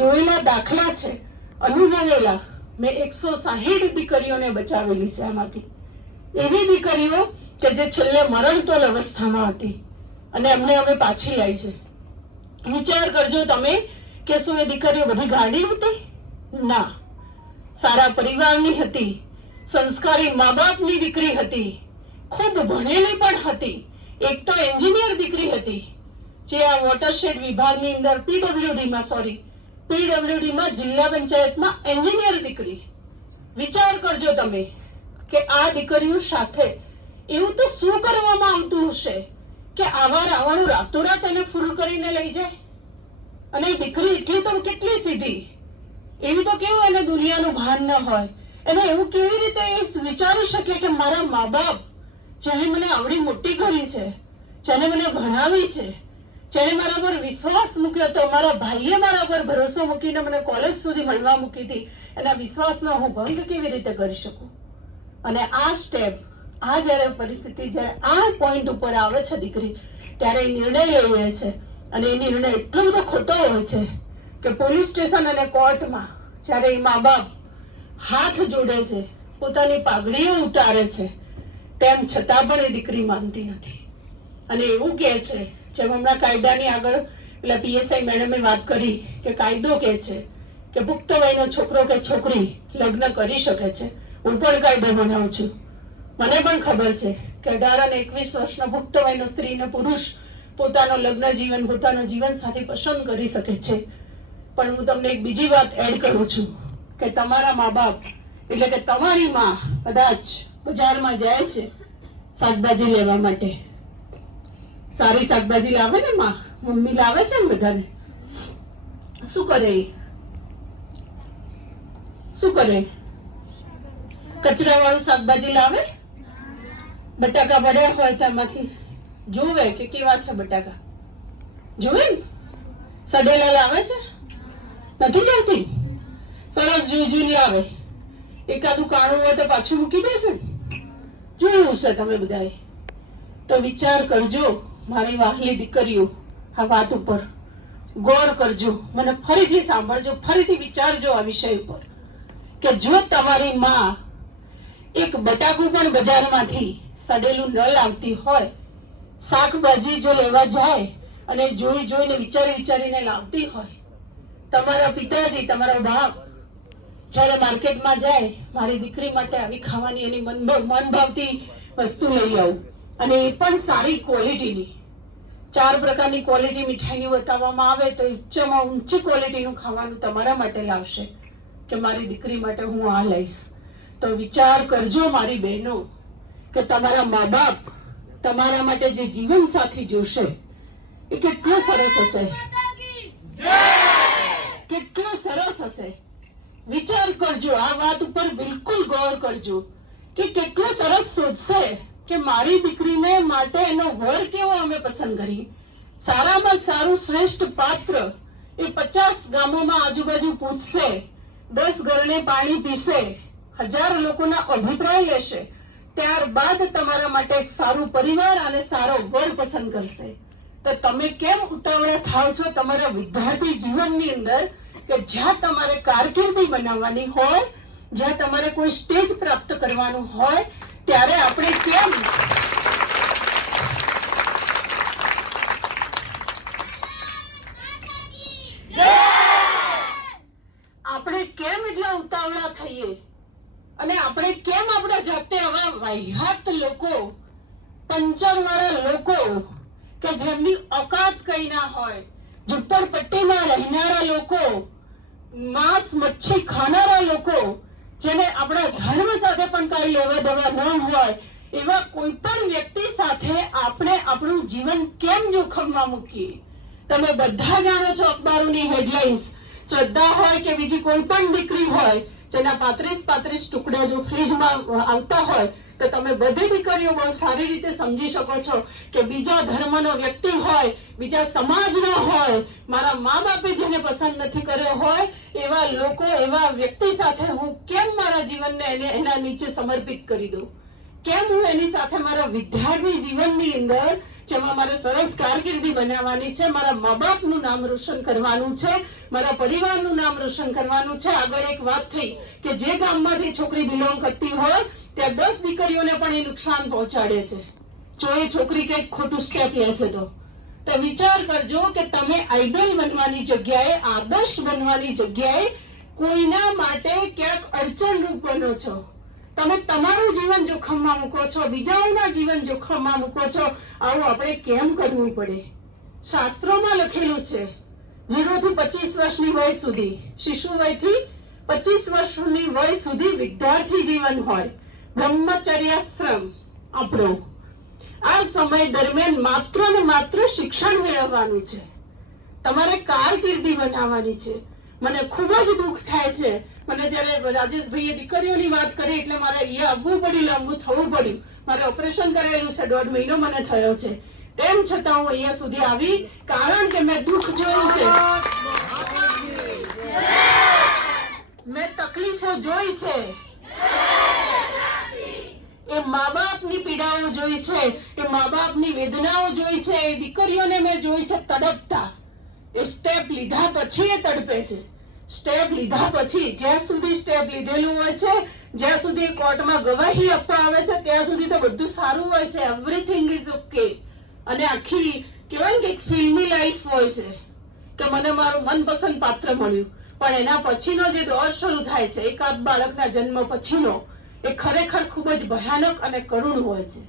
જોયેલા દાખલા છે, અનુભવેલા. મેં 160 દીકરીઓને બચાવેલી છે આમાંથી. એવી દીકરીઓ કે જે છેલ્લે મરણતોલ અવસ્થામાં હતી અને એમને અમે પાછી લાવી છે. વિચાર કરજો તમે કે શું એ દીકરીઓ બધી ગાંડી હતી? ના, સારા પરિવારની હતી, સંસ્કારી મા બાપની દીકરી હતી, ખૂબ ભણેલી પણ હતી. એક તો એન્જિનિયર દીકરી હતી જે આ વોટરશેડ વિભાગની અંદર પીડબ્લ્યુડીમાં જિલ્લા પંચાયતમાં એન્જિનિયર દીકરી. વિચાર કરજો તમે કે આ દીકરીઓ સાથે એવું તો શું કરવામાં આવતું હશે કે આવા રાવણો રાતોરાત એને ફૂલ કરીને લઈ જાય. અને દીકરી એટલી તો કેટલી સીધી, એવી તો કેવું એને દુનિયાનું ભાન ન હોય. એને એવું કેવી રીતે વિચારી શકે કે મારા મા બાપ જેને મને આવડી મોટી કરી છે, જેને મને ભણાવી છે, જેને મારા પર વિશ્વાસ મૂક્યો હતો, મારા ભાઈએ મારા પર ભરોસો મૂકીને મને કોલેજ સુધી ભણવા મૂકી હતી, એના વિશ્વાસનો હું ભંગ કેવી રીતે કરી શકું? અને આ સ્ટેપ, આ જયારે પરિસ્થિતિ જયારે આ પોઈન્ટ ઉપર આવે છે દીકરી, ત્યારે એ નિર્ણય લઈ લે છે. અને એ નિર્ણય એટલો બધો ખોટો હોય છે કે પોલીસ સ્ટેશન અને કોર્ટમાં જયારે એ મા બાપ હાથ જોડે છે, પોતાની પાઘડીઓ ઉતારે છે, તેમ છતાં પણ એ દીકરી માનતી નથી. અને એવું કહે છે, જેમ હમણાં કાયદાની આગળ પેલા પીએસઆઈ મેડમે વાત કરી કે કાયદો કહે છે કે પુખ્ત વયનો છોકરો કે છોકરી લગ્ન કરી શકે છે. હું પણ કાયદો બનાવું છું. મને પણ ખબર છે કે 18 અને 21 વર્ષનો પુખ્ત વયનો સ્ત્રી અને પુરુષ પોતાનો લગ્ન જીવન, પોતાનો જીવન સાથી પસંદ કરી શકે છે. પણ હું તમને એક બીજી વાત એડ કરું છું કે તમારા મા બાપ એટલે કે તમારી માં કદાચ બજારમાં જાય છે શાકભાજી લેવા માટે. સારી શાકભાજી લાવે ને માં, મમ્મી લાવે છે ને બધાને. શું કરે? શું કરે? કચરા વાળું શાકભાજી લાવે. બટાકા પડ્યા હોય તેમાંથી જોવે કે કેવા છે બટાકા, જોવે ને. સડેલા લાવે છે? નથી લાવતી. સરસ જોઈને લાવે. એકાદું કાણું હોય તો પાછું મૂકી દે છે. જોયું છે તમે બધાએ. તો વિચાર કરજો મારી વાહલી દીકરીઓ, આ વાત ઉપર ગૌર કરજો. મને ફરીથી સાંભળજો, ફરીથી વિચારજો આ વિષય ઉપર કે જો તમારી માં એક બટાકું પણ બજારમાંથી સડેલું ન લાવતી હોય, શાકભાજી જો લેવા જાય અને જોઈને વિચારીને લાવતી હોય, તમારા પિતાજી, તમારા બાપ જયારે માર્કેટમાં જાય, મારી દીકરી માટે આવી ખાવાની એની મન ભાવતી વસ્તુ લઈ આવું, અને એ પણ સારી ક્વોલિટીની. 4 પ્રકારની ક્વોલિટી મીઠાઈની બતાવવામાં આવે તો ઉચ્ચમાં ઊંચી ક્વોલિટીનું ખાવાનું તમારા માટે લાવશે કે મારી દીકરી માટે હું આ લઈશ. તો વિચાર કરજો મારી બહેનો કે તમારા મા બાપ તમારા માટે જે જીવન સાથી જોશે એ કેટલો સરસ હશે, કેટલો સરસ હશે. વિચાર કરજો, આ વાત ઉપર બિલકુલ ગૌર કરજો કે કેટલો સરસ સોચશે કે મારી દીકરીને માટે એનો વર કેવો અમે પસંદ કરી. સારામાં સારું શ્રેષ્ઠ પાત્ર એ 50 ગામોમાં આજુબાજુ પૂછશે, 10 ઘરને પાણી પીશે, 1000 લોકોના અભિપ્રાય લેશે, ત્યારબાદ તમારા માટે એક સારું પરિવાર અને સારો વર પસંદ કરશે. તો તમે કેમ ઉતાવળા થાવ છો તમારા વિદ્યાર્થી જીવનની અંદર કે જ્યાં તમારે કારકિર્દી બનાવવાની હોય, જ્યાં તમારે કોઈ સ્ટેજ પ્રાપ્ત કરવાનું હોય, ત્યારે આપણે કેમ એટલા ઉતાવળા થઈએ અને આપણે કેમ આપણા જાતે આવા વાહિયાત લોકો, પંચર વાળા લોકો કે જેમની ઓકાત કઈ ના હોય, ઝુંપડપટ્ટીમાં રહેનારા લોકો, માંસ મચ્છી ખાનારા લોકો, જેને આપણા ધર્મ સાથે પણ કઈ લેવા દેવા ન હોય, એવા કોઈ પણ વ્યક્તિ સાથે આપણે આપણું જીવન કેમ જોખમમાં મૂકીએ? તમે બધા જાણો છો અખબારોની હેડલાઇન્સ. શ્રદ્ધા હોય કે બીજી કોઈ પણ દીકરી હોય જેના 35 ટુકડા જો ફ્રીજમાં આવતા હોય તો તમે બધી દીકરીઓ બહુ સારી રીતે સમજી શકો છો કે બીજા ધર્મનો વ્યક્તિ હોય, બીજા સમાજનો હોય, મારા મા બાપે જેને પસંદ નથી કર્યો હોય, એવા લોકો, એવા વ્યક્તિ સાથે હું કેમ મારા જીવનને એના નીચે સમર્પિત કરી દઉં? કેમ હું એની સાથે મારા વિદ્યાર્થી જીવનની અંદર જેમાં મારે સરસ કારકિર્દી બનાવવાની છે, મારા મા બાપનું નામ રોશન કરવાનું છે, મારા પરિવારનું નામ રોશન કરવાનું છે. આગળ એક વાત થઈ કે જે ગામમાંથી છોકરી બિલોંગ કરતી હોય ત્યાં 10 દીકરીઓને પણ એ નુકસાન પહોંચાડે છે જો એ છોકરી કંઈક ખોટું સ્ટેપ લે છે તો વિચાર કરજો કે તમે આઈડલ બનવાની જગ્યાએ, આદર્શ બનવાની જગ્યાએ કોઈના માટે ક્યાંક અડચણરૂપ બનો છો. તમે તમારું જીવન જોખમમાં મૂકો છો, બીજાઓના જીવન જોખમમાં મૂકો છો. આવું આપણે કેમ કરવું પડે? શાસ્ત્રોમાં લખેલું છે 0 થી 25 વર્ષની વય સુધી, શિશુ વયથી 25 વર્ષની વય સુધી વિદ્યાર્થી જીવન હોય, બ્રહ્મચર્યાશ્રમ આપણો. આ સમય દરમિયાન માત્ર ને માત્ર શિક્ષણ મેળવવાનું છે, તમારે કારકિર્દી બનાવવાની છે. મને ખૂબ જ દુઃખ થાય છે મને જયારે રાજેશભાઈએ દીકરીઓની વાત કરી એટલે મારે અહીંયા આવવું પડ્યું, લાંબુ થવું પડ્યું. મારે ઓપરેશન કરેલું છે, 1.5 મહિનો મને થયો છે. તેમ છતાં હું અહીંયા સુધી આવી કારણ કે મેં દુઃખ જોયું છે, મેં તકલીફો જોઈ છે, એ મા બાપની પીડાઓ જોઈ છે, એ મા બાપની વેદનાઓ જોઈ છે, એ દીકરીઓને મેં જોઈ છે તડપતા. એ સ્ટેપ લીધા પછી એ તડપે છે. સ્ટેપ લીધા પછી, જ્યાં સુધી સ્ટેપ લીધેલું હોય છે, જ્યાં સુધી કોર્ટમાં ગવાહી આપવા આવે છે ત્યાં સુધી તો બધું સારું હોય છે, એવરીથિંગ ઇઝ ઓકે. અને આખી કહેવાય ને કે ફિલ્મી લાઈફ હોય છે કે મને મારું મનપસંદ પાત્ર મળ્યું, પણ એના પછીનો જે દોર શરૂ થાય છે એકાદ બાળકના જન્મ પછીનો, એ ખરેખર ખૂબ જ ભયાનક અને કરુણ હોય છે.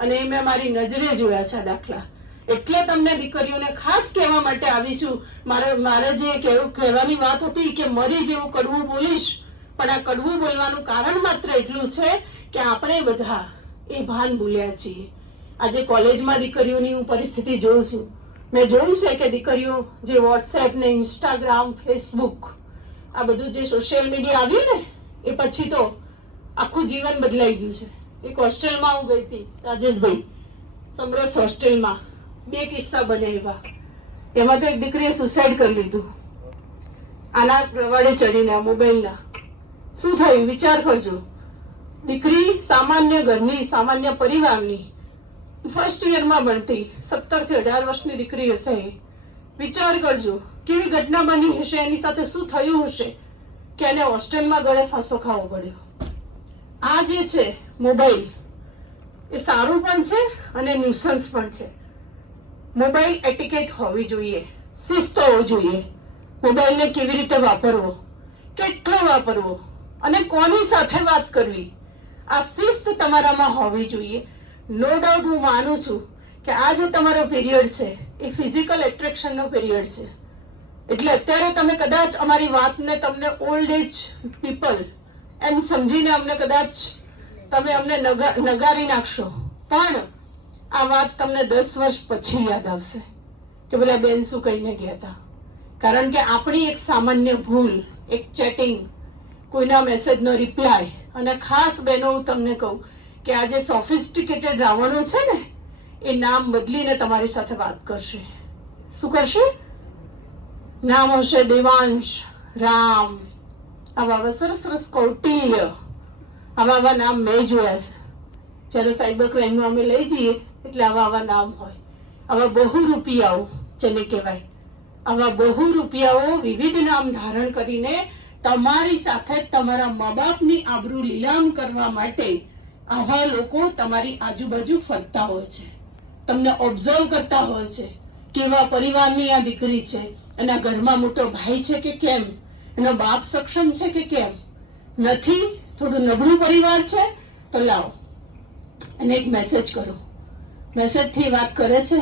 અને એ મેં મારી નજરે જોયા છે દાખલા. એટલે તમને દીકરીઓને ખાસ કહેવા માટે આવી છું. મારે જે કહેવાની વાત હતી કે મરી જેવું કડવું બોલીશ, પણ આ કડવું બોલવાનું કારણ માત્ર એટલું છે કે આપણે બધા એ ભાન ભૂલ્યા છીએ. આજે કોલેજમાં દીકરીઓની હું પરિસ્થિતિ જોઉં છું. મેં જોયું છે કે દીકરીઓ જે વોટ્સએપ ને ઇન્સ્ટાગ્રામ, ફેસબુક, આ બધું જે સોશિયલ મીડિયા આવ્યું ને એ પછી તો આખું જીવન બદલાઈ ગયું છે. એક હોસ્ટેલમાં હું ગઈ હતી રાજેશભાઈ, સમરસ હોસ્ટેલમાં. 2 કિસ્સા બને એવા. એમાં તો એક દીકરીએ સુસાઇડ કરી લીધું આના વડે ચડીને, મોબાઈલના. શું થયું વિચાર કરજો. દીકરી સામાન્ય ઘરની, સામાન્ય પરિવારની, ફર્સ્ટ યરમાં ભણતી, 17 થી 18 વર્ષની દીકરી હશે. વિચાર કરજો કેવી ઘટના બની હશે, એની સાથે શું થયું હશે કે એને હોસ્ટેલમાં ગળે ફાંસો ખાવો પડ્યો. આ જે છે મોબાઈલ, એ સારું પણ છે અને ન્યુસન્સ પણ છે. મોબાઈલ એટિકેટ હોવી જોઈએ, શિસ્ત હોવી જોઈએ. મોબાઈલને કેવી રીતે વાપરવો, કેટલો વાપરવો અને કોની સાથે વાત કરવી, આ શિસ્ત તમારામાં હોવી જોઈએ. નો ડાઉટ હું માનું છું કે આ જે તમારો પીરિયડ છે એ ફિઝિકલ એટ્રેક્શનનો પીરિયડ છે. એટલે અત્યારે તમે કદાચ અમારી વાતને તમને ઓલ્ડ એજ પીપલ એમ સમજીને અમને કદાચ તમે અમને નગારી નાખશો, પણ આ વાત તમને 10 વર્ષ પછી યાદ આવશે કે પેલા બેન શું કહીને ગયા હતા. કારણ કે આપણી એક સામાન્ય ભૂલ, એક ચેટિંગ, કોઈના મેસેજનો રિપ્લાય, અને ખાસ બહેનો હું તમને કહું કે આ જે સોફિસ્ટિકેટેડ રાવણો છે ને એ નામ બદલીને તમારી સાથે વાત કરશે. શું કરશે? નામ હશે દેવાંશ, રામ, આવા સરસ સરસ કૌટિલ્ય, આવા નામ મેં જોયા છે. જયારે સાયબર ક્રાઇમમાં અમે લઈ જઈએ એટલે આવા નામ હોય. આવા બહુરૂપિયાઓ જેને કહેવાય, આવા બહુરૂપિયાઓ વિવિધ નામ ધારણ કરીને તમારી સાથે તમારા મા બાપની આબરૂ લીલામ કરવા માટે આવા લોકો તમારી આજુબાજુ ફરતા હોય છે, તમને ઓબ્ઝર્વ કરતા હોય છે. કેવા પરિવારની આ દીકરી છે, એના ઘરમાં મોટો ભાઈ છે કે કેમ, એનો બાપ સક્ષમ છે કે કેમ, નથી થોડું નબળું પરિવાર છે તો લાવો અને એક મેસેજ કરો. મેસેજ થી વાત કરે છે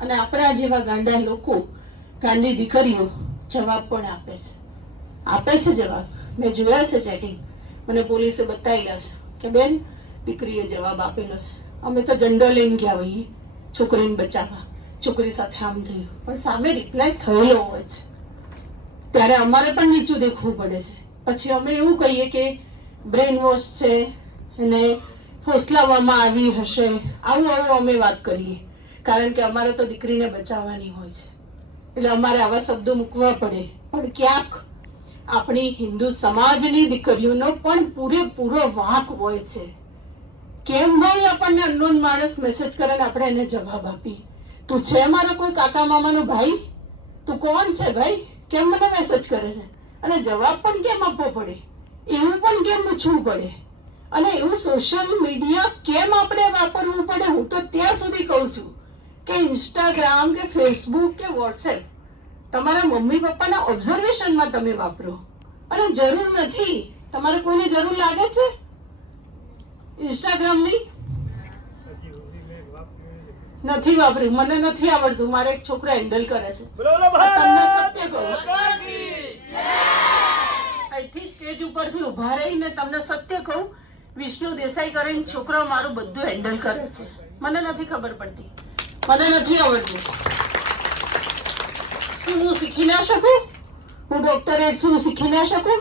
અને આપણા જેવા ગાંડા લોકો, ગાંડી દીકરીઓ જવાબ પણ આપે છે જવાબ. મેં જોયા છે ચેટિંગ, મને પોલીસે બતાવેલા છે કે બેન દીકરીએ જવાબ આપેલો છે, અમે તો ઝંડો લઈને ગયા હોઈએ છોકરીને બચાવવા, છોકરી સાથે આમ થયું, પણ સામે રિપ્લાય થયેલો હોય છે. ત્યારે અમારે પણ નીચું દેખવું પડે છે. પછી અમે એવું કહીએ કે બ્રેન વોશ છે અને ફોસલાવવામાં આવી હશે, આવું અમે વાત કરીએ. કારણ કે અમારે તો દીકરીને બચાવવાની હોય છે એટલે અમારે આવા શબ્દો મૂકવા પડે. પણ ક્યાંક આપણી હિન્દુ સમાજની દીકરીઓનો પણ પૂરેપૂરો વાંક હોય છે કેમ ભાઈ આપણને અનનોન માણસ મેસેજ કરે ને આપણે એને જવાબ આપી? તું છે મારો કોઈ કાકા મામાનો ભાઈ? તું કોણ છે ભાઈ? કેમ મને મેસેજ કરે છે? અને જવાબ પણ કેમ આપવો પડે? એવું પણ કેમ પૂછવું પડે? અને એવું સોશિયલ મીડિયા કેમ આપણે વાપરવું પડે? હું તો ત્યાં સુધી કહું છું કે ઇન્સ્ટાગ્રામ કે ફેસબુક કે વોટ્સએપ તમારા મમ્મી પપ્પાના ઓબ્ઝર્વેશનમાં તમે વાપરો, અને જરૂર નથી. તમારે કોઈને જરૂર લાગે છે ઇન્સ્ટાગ્રામની? નથી વાપર્યું, મને નથી આવડતું. મારે એક છોકરો હેન્ડલ કરે છે. તમને સત્ય કહું, અહીંથી સ્ટેજ ઉપરથી ઉભા રહીને તમને સત્ય કહું, વિષ્ણુ દેસાઈ કરીને છોકરો મારું બધું હેન્ડલ કરે છે. મને નથી ખબર પડતી, મને નથી આવડતું. શું હું શીખી ના શકું? હું ડોક્ટર છું, શીખી ના શકું?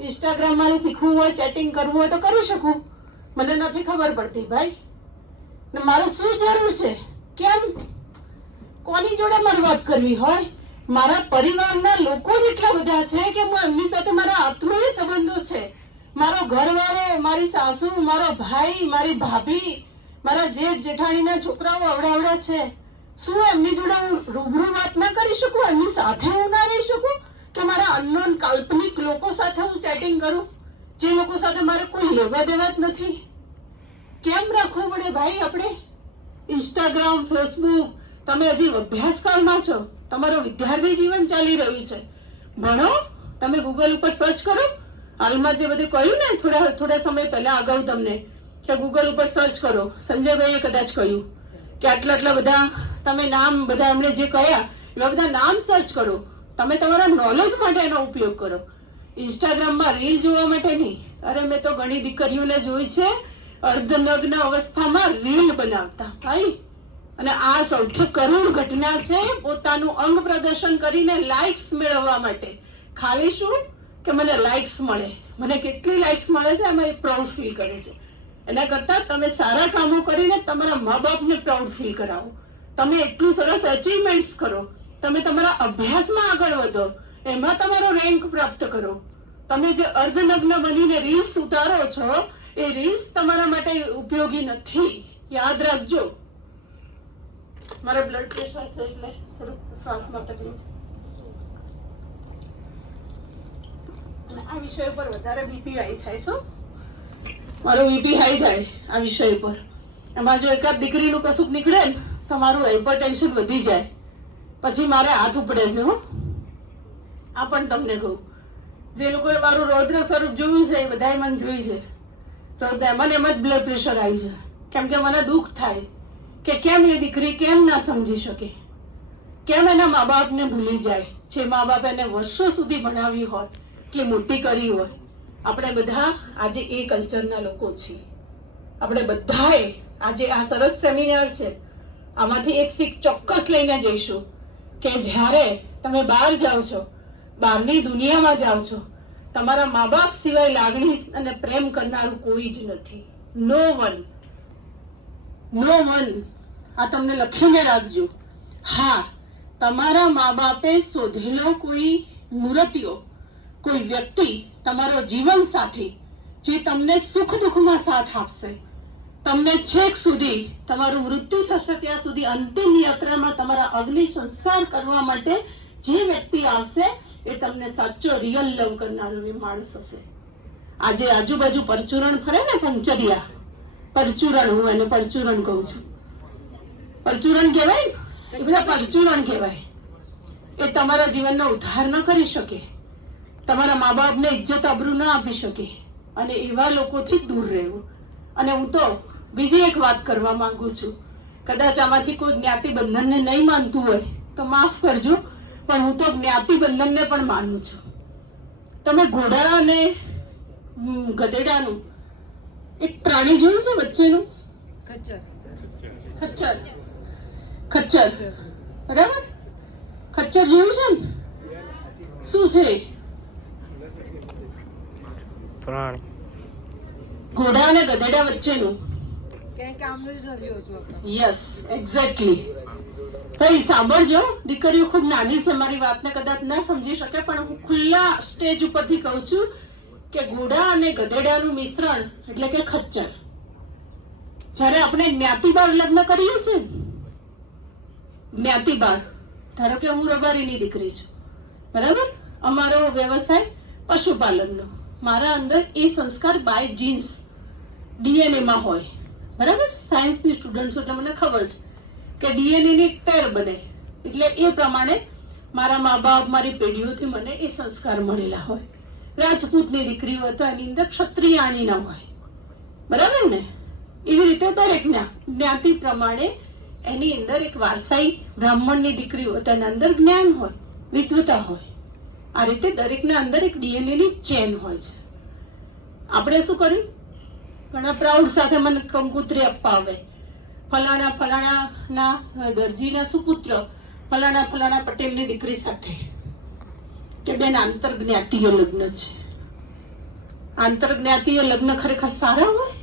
ઇન્સ્ટાગ્રામ મારે શીખવું હોય, ચેટિંગ કરવું હોય તો કરી શકું. મને નથી ખબર પડતી ભાઈ. મારે શું જરૂર છે? કેમ કોની જોડે મારે વાત કરવી હોય? મારા પરિવારના લોકો એટલા બધા છે કે હું એમની સાથે મારા આત્મીય સંબંધો છે. મારો ઘરવાળો, મારી સાસુ, મારો ભાઈ, મારી ભાભી, મારા જેઠ જેઠાણીના છોકરાઓ આવડા છે. શું એમની જોડે હું રૂબરૂ વાત ના કરી શકું? એમની સાથે હું ના રહી શકું? કે મારા અનનોન કાલ્પનિક લોકો સાથે હું ચેટિંગ કરું, જે લોકો સાથે મારે કોઈ લેવા દેવા જ નથી? કેમ રાખવું પડે ભાઈ આપણે ઇન્સ્ટાગ્રામ, ફેસબુક? તમે હજી અભ્યાસકાળમાં છો, તમારું વિદ્યાર્થી જીવન ચાલી રહ્યું છે. ભણો, તમે ગૂગલ ઉપર સર્ચ કરો. હાલમાં જે બધું કહ્યું ને થોડા સમય પહેલા અગાઉ તમને, કે ગૂગલ ઉપર સર્ચ કરો. સંજયભાઈએ કદાચ કહ્યું કે આટલા બધા તમે નામ બધા એમણે જે કહ્યા એવા બધા નામ સર્ચ કરો. તમે તમારા નોલેજ માટે એનો ઉપયોગ કરો, ઇન્સ્ટાગ્રામમાં રીલ જોવા માટે નહીં. અરે મેં તો ઘણી દીકરીઓને જોઈ છે અર્ધનગ્ન અવસ્થામાં રીલ બનાવતા ભાઈ. અને આ સૌથી કરુણ ઘટના છે, પોતાનું અંગ પ્રદર્શન કરીને લાઇક્સ મેળવવા માટે. ખાલી શું કે મને લાઇક્સ મળે, મને કેટલી લાઇક્સ મળે છે એમાં એ પ્રાઉડ ફીલ કરે છે. એના કરતા તમે સારા કામો કરીને તમારા મા બાપને પ્રાઉડ ફીલ કરાવો. તમે એટલું સરસ અચીવમેન્ટ્સ કરો, તમે તમારા અભ્યાસમાં આગળ વધો, એમાં તમારો રેન્ક પ્રાપ્ત કરો. તમે જે અર્ધનગ્ન બનીને રીલ્સ ઉતારો છો એ રીલ્સ તમારા માટે ઉપયોગી નથી, યાદ રાખજો. મારા બ્લડ પ્રેશર છે એટલે થોડુંક શ્વાસમાં તકલીફ. અને આ વિષય ઉપર વધારે બીપી હાઈ થાય છે. મારો બીપી હાઈ થાય આ વિષય ઉપર. એમાં જો એકાદ દીકરીનું કશુંક નીકળે ને તો મારું હાઇપરટેન્શન વધી જાય, પછી મારે હાથ ઉપડે છે. આ પણ તમને કહું, જે લોકોએ મારું રૌદ્ર સ્વરૂપ જોયું છે એ બધાએ મને જોઈ છે, તો મને એમ જ બ્લડ પ્રેશર આવી છે. કેમ કે મને દુઃખ થાય કે કેમ એ દીકરી કેમ ના સમજી શકે, કેમ એના મા બાપને ભૂલી જાય. જે મા બાપ એને વર્ષો સુધી ભણાવી હોય, કે મોટી કરી હોય. આપણે બધા આજે એ કલ્ચરના લોકો છીએ. આપણે બધાએ આજે આ સરસ સેમિનાર છે, આમાંથી એક શીખ ચોક્કસ લઈને જઈશું કે જ્યારે તમે બહાર જાઓ છો, બહારની દુનિયામાં જાઓ છો, તમારા મા બાપ સિવાય લાગણી અને પ્રેમ કરનારું કોઈ જ નથી. નો વન, નો વન. આ તમને લખીને રાખજો. હા, તમારા મા બાપે શોધેલો કોઈ મૂર્તિઓ, કોઈ વ્યક્તિ, તમારો જીવન સાથી, જે તમને સુખ દુઃખમાં સાથ આપશે, તમને છેક સુધી તમારું મૃત્યુ થશે ત્યાં સુધી અંતિમ યાત્રામાં તમારા અગ્નિ સંસ્કાર કરવા માટે જે વ્યક્તિ આવશે એ તમને સાચો રિયલ લવ કરનારો માણસ હશે. આજે આજુબાજુ પરચુરણ ફરે ને, પંચરિયા પરચુરણ, હું એને પરચુરણ કહું છું. પરચુરણ કહેવાય, એ બધા પરચુરણ કહેવાય. એ તમારા જીવનનો ઉદ્ધાર ન કરી શકે, તમારા મા બાપને ઇજ્જત આબરૂ ન આપી શકે, અને એવા લોકોથી દૂર રહેવું. અને હું તો બીજી એક વાત કરવા માંગુ છું. કદાચ આમાંથી કોઈ જ્ઞાતિ બંધનને નહીં માનતું હોય તો માફ કરજો, પણ હું તો જ્ઞાતિ બંધનને પણ માનું છું. તમે ઘોડા અને ગધેડાનું એક પ્રાણી જોયું છે વચ્ચેનું? ખચ્ચર. ખચ્ચર, બરાબર? ખચ્ચર જોયું છે ને? શું છે? પ્રાણી. ઘોડા અને ગધેડા વચ્ચેનું. Yes, exactly. ભાઈ સાંભળજો, દીકરીઓ ખૂબ નાની છે, મારી વાતને કદાચ ના સમજી શકે, પણ હું ખુલ્લા સ્ટેજ ઉપરથી કહું છું કે ઘોડા અને ગધેડાનું મિશ્રણ એટલે કે ખચ્ચર. જ્યારે આપણે જ્ઞાતિબાર લગ્ન કરીએ છીએ, જ્ઞાતિબાર, ધારો કે હું રબારીની દીકરી છું, બરાબર, અમારો વ્યવસાય પશુપાલનનો, મારા અંદર એ સંસ્કાર બાય જીન્સ ડીએનએ માં હોય, બરાબર. સાયન્સની સ્ટુડન્ટ છું એટલે મને ખબર છે કે ડીએનએ ની એક પેર બને, એટલે એ પ્રમાણે મારા મા બાપ, મારી પેઢીઓથી મને એ સંસ્કાર મળેલા હોય. રાજપૂતની દીકરી હોય તો એની અંદર ક્ષત્રિયાણી ના હોય, બરાબર ને. એવી રીતે દરેક જ્ઞાતિ પ્રમાણે એની અંદર એક વારસાઈ, બ્રાહ્મણની દીકરી હોય તો એના અંદર જ્ઞાન હોય, વિદ્વતા હોય. આ રીતે દરેકના અંદર એક ડીએનએ ની ચેન હોય છે. આપણે શું કર્યું, ઘણા પ્રાઉડ સાથે મને કંકોત્રી આપવા આવે, ફલાણા ફલાણા દરજીના સુપુત્ર ફલાણા ફલાણા પટેલની દીકરી સાથે, કે બેન આંતરજ્ઞાતીય લગ્ન છે. આંતરજ્ઞાતીય લગ્ન ખરેખર સારા હોય?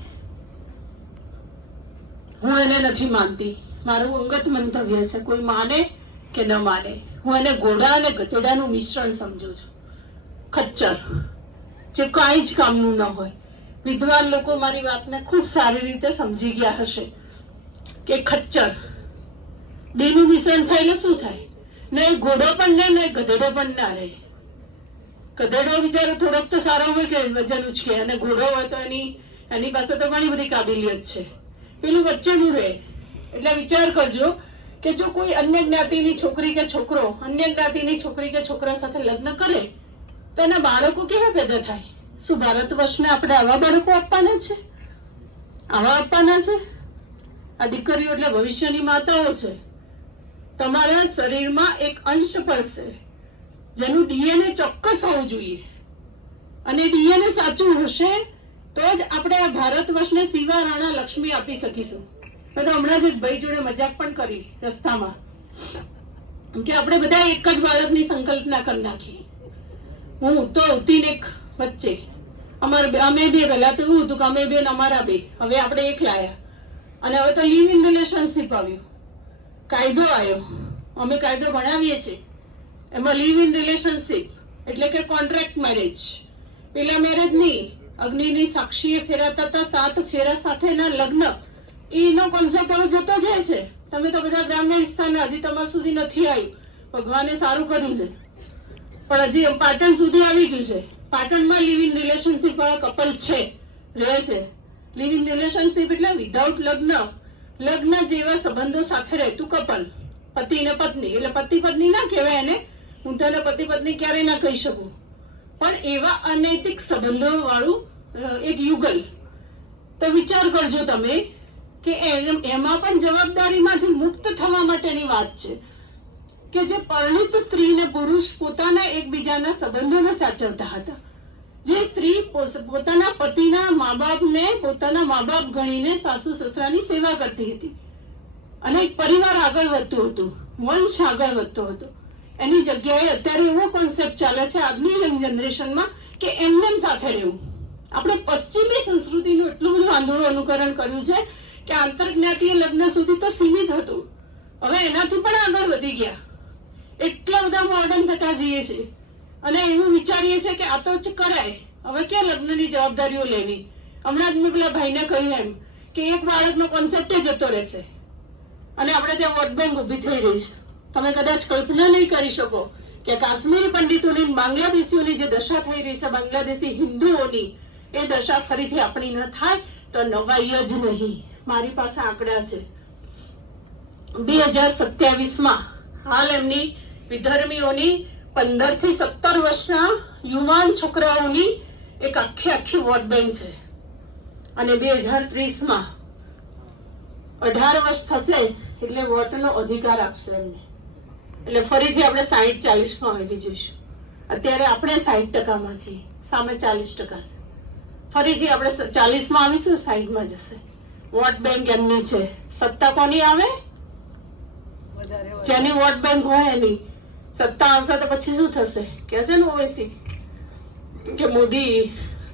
હું એને નથી માનતી, મારું અંગત મંતવ્ય છે, કોઈ માને કે ન માને. હું એને ઘોડા અને ગધેડાનું મિશ્રણ સમજુ છું. ખચ્ચર, જે કાંઈ જ કામનું ન હોય. વિદ્વાન લોકો મારી વાતને ખૂબ સારી રીતે સમજી ગયા હશે કે ખચ્ચર બેનું મિશ્રણ થાય એટલે શું થાય, ને ઘોડો પણ ને ગધેડો પણ ના રહે. ગધેડો બિચારો થોડોક તો સારો હોય કે વજન ઉચકે, અને ઘોડો હોય તો એની પાસે તો ઘણી બધી કાબિલિયત છે, પેલું વચ્ચેનું રહે. એટલે વિચાર કરજો કે જો કોઈ અન્ય જ્ઞાતિની છોકરી કે છોકરો અન્ય જ્ઞાતિની છોકરી કે છોકરા સાથે લગ્ન કરે તો એના બાળકો કેવા પેદા થાય? શું ભારત વર્ષને આપણે આવા બાળકો આપવાના છે? આવા આપવાના છે? આ દીકરીઓ એટલે ભવિષ્યની માતાઓ છે. તમારા શરીરમાં એક અંશ પડશે જેનું ડીએનએ ચોક્કસ હોવું જોઈએ, અને ડીએનએ સાચું હશે તો જ આપણે આ ભારત વર્ષને શિવા રાણા લક્ષ્મી આપી શકીશું. મેં તો હમણાં જ એક ભાઈ જોડે મજાક પણ કરી રસ્તામાં કે આપણે બધા એક જ બાળકની સંકલ્પના કરી નાખી. હું તો ઉતીન એક વચ્ચે અમે બે, પહેલા તો એવું હતું કે અમે બે ને અમારા બે, હવે આપણે એક લાયા, અને હવે તો લિવ ઇન રિલેશનશીપ આવ્યું, કાયદો આવ્યો, અમે કાયદો ભણાવીએ છીએ. એમાં લિવ ઇન રિલેશનશીપ એટલે કે કોન્ટ્રાક્ટ મેરેજ. પેલા મેરેજ નહીં, અગ્નિની સાક્ષીએ ફેરા થતા 7 ફેરા સાથેના લગ્ન, એનો કોન્સેપ્ટ હવે જતો જાય છે. તમે તો બધા ગ્રામ્ય વિસ્તારના, હજી તમારા સુધી નથી આવ્યું, ભગવાને સારું કર્યું છે, પણ હજી પાટણ સુધી આવી ગયું છે. પાટણમાં લિવ ઇન રિલેશનશીપ વાળા કપલ છે, રહે છે. લિવ ઇન રિલેશનશીપ એટલે વિધાઉટ લગ્ન જેવા સંબંધો સાથે રહેતું કપલ, પતિ ને પત્ની. એટલે પતિ પત્ની ના કહેવાય એને, હું તને પતિ પત્ની ક્યારેય ના કહી શકું, પણ એવા અનૈતિક સંબંધો વાળું એક યુગલ. તો વિચાર કરજો તમે કે એમાં પણ જવાબદારીમાંથી મુક્ત થવા માટેની વાત છે કે જે પરિણીત સ્ત્રી ને પુરુષ પોતાના એકબીજાના સંબંધોને સાચવતા હતા. જે સ્ત્રી પોતાના પતિના મા બાપને પોતાના મા બાપ ગણીને સાસુ સસરાની સેવા કરતી હતી, અને એક પરિવાર આગળ વધતું હતું, વંશ આગળ વધતો હતો. એની જગ્યાએ અત્યારે એવો કોન્સેપ્ટ ચાલે છે આજની જનરેશનમાં કે એમનેમ સાથે રહેવું. આપણે પશ્ચિમી સંસ્કૃતિનું એટલું બધું આંધળું અનુકરણ કર્યું છે કે આંતરજ્ઞાતીય લગ્ન સુધી તો સીમિત હતું, હવે એનાથી પણ આગળ વધી ગયા. એટલા બધા મોડર્ન થતા જઈએ છીએ અને એવું વિચારીએ છીએ કે આ તો કરાય, હવે ક્યાં લગ્નની જવાબદારીઓ લેવી. હમણાં જ મેં પેલા ભાઈને કહ્યું એમ કે એક બાળકનો કોન્સેપ્ટ જતો રહેશે અને આપણે ત્યાં વોટ બેંક ઉભી થઈ રહી છે. તમે કદાચ કલ્પના નહીં કરી શકો કે કાશ્મીરી પંડિતોની, બાંગ્લાદેશીઓની જે દશા થઈ રહી છે, બાંગ્લાદેશી હિન્દુઓની, એ દશા ફરીથી આપણી ન થાય તો નવાઈ જ નહીં. મારી પાસે આંકડા છે. 2027માં હાલ એમની વિધર્મીઓની 15 થી 17 વર્ષના યુવાન છોકરાઓની એક આખી વોટ બેંક છે, અને 2030માં 18 વર્ષ થશે એટલે વોટનો અધિકાર આપશે એમને. એટલે ફરીથી આપણે 60-40માં આવી જઈશું. અત્યારે આપણે 60%માં છીએ, સામે 40%. ફરીથી આપણે 40માં આવીશું, 60માં જશે. વોટ બેંક એમની છે. સત્તા કોની આવે? જેની વોટ બેંક હોય એની સત્તા આવશે. તો પછી શું થશે? કે છે ને ઓવૈસી કે મોદી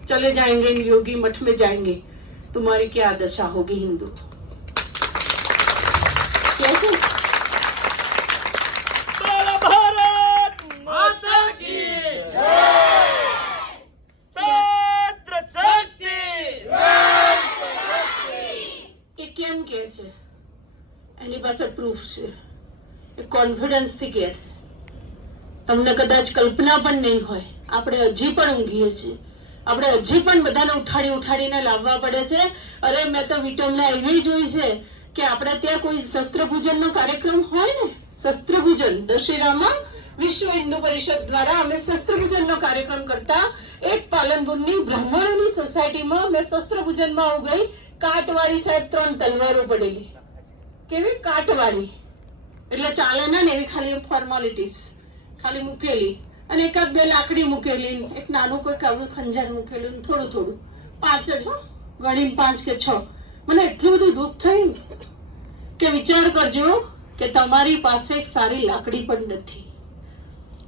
ચલે જાएंगे, योगी मठ में जाएंगे, तुम्हारी क्या दशा होगी हिंदू. कैसे છે, એ કોન્ફિડન્સ થી કહે છે. તમને કદાચ કલ્પના પણ નહીં હોય, આપણે હજી પણ ઊંઘીએ છીએ, આપણે હજી પણ બધાને ઉઠાડીને લાવવા પડે છે. અરે મેં તો વિટમના એવી જોઈ છે કે આપણે ત્યાં કોઈ શસ્ત્ર પૂજનનો કાર્યક્રમ હોય ને, શસ્ત્ર પૂજન દશેરામાં વિશ્વ હિન્દુ પરિષદ દ્વારા અમે શસ્ત્ર પૂજનનો કાર્યક્રમ કરતા. એક પાલનપુરની બ્રાહ્મણોની સોસાયટીમાં મેં શસ્ત્ર પૂજનમાં હું ગઈ. કાટવાળી સાહેબ 3 તલવારો પડેલી, કેવી કાટવાળી, એટલે ચાલે ને એવી ખાલી ફોર્માલિટીઝ ખાલી મૂકેલી, અને એકાદ 2 લાકડી મૂકેલી, એક નાનું કોઈ કાબુ ખંજર મૂકેલું, થોડું 5 જ હો, ગણીને 5 કે 6. મને એટલું બધું દુઃખ થયું કે વિચાર કરજો કે તમારી પાસે એક સારી લાકડી પણ નથી,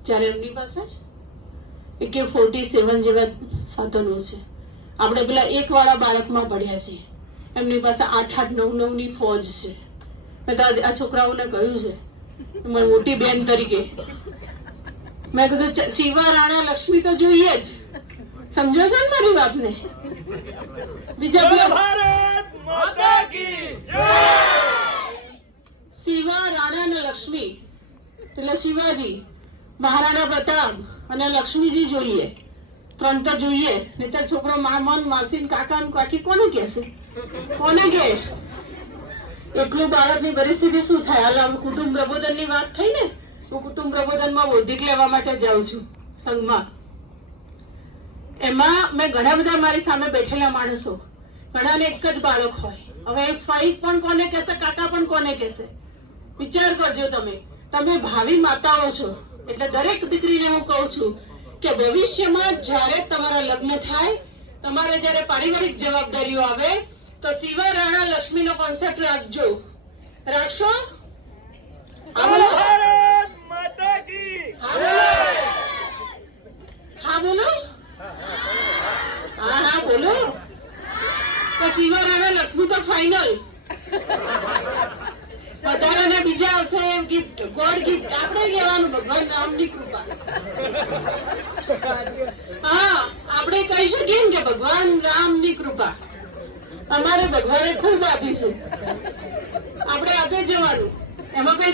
જ્યારે એમની પાસે AK-47 જેવા સાધનો છે. આપણે પેલા 1 વાળા બાળકમાં પડ્યા છીએ, એમની પાસે 8-8, 9-9 ની ફોજ છે. મેં તો આ છોકરાઓને કહ્યું છે મારી મોટી બેન તરીકે, મેં કીધું શિવા રાણા લક્ષ્મી તો જોઈએ જ, સમજો છો ને મારી વાતને. બીજા શિવા રાણા અને લક્ષ્મી એટલે શિવાજી, મહારાણા પ્રતાપ અને લક્ષ્મીજી જોઈએ, 3 તો જોઈએ. નહીં તો છોકરો મામન, માસી, કાકા, કાકી કોને કહેશે, કોને કે? એટલું બાળકની પરિસ્થિતિ શું થાય? હાલ કુટુંબ પ્રબોધનની વાત થઈ ને, હું કુટુંબ પ્રબોધનમાં બૌદ્ધિક લેવા માટે જાઉં છું સંઘમાં. એમાં મેં ઘણા બધા મારી સામે બેઠેલા માણસો, ઘણાને એક જ બાળક હોય. હવે ફાઈ પણ કોને કહેશે, કાકા પણ કોને કહેશે? વિચાર કરજો તમે ભાવિ માતાઓ છો. એટલે દરેક દીકરીને હું કહું છું કે ભવિષ્યમાં જ્યારે તમારા લગ્ન થાય, તમારે જ્યારે પારિવારિક જવાબદારીઓ આવે, તો શિવા રાણા લક્ષ્મીનો કોન્સેપ્ટ રાખજો. રાખશો? હા બોલો. હા બોલો. તો શિવા રાણા લક્ષ્મી તો ફાઇનલ. વધારાના બીજા આવશે ગિફ્ટ, ગોડ ગિફ્ટ આપણે લેવાનું, ભગવાન રામની કૃપા. હા, આપણે કહી શકીએ કે ભગવાન રામની કૃપા અમારે ભગવાને ખૂબ આપી છે, આપણે આપે જવાનું, એમાં કઈ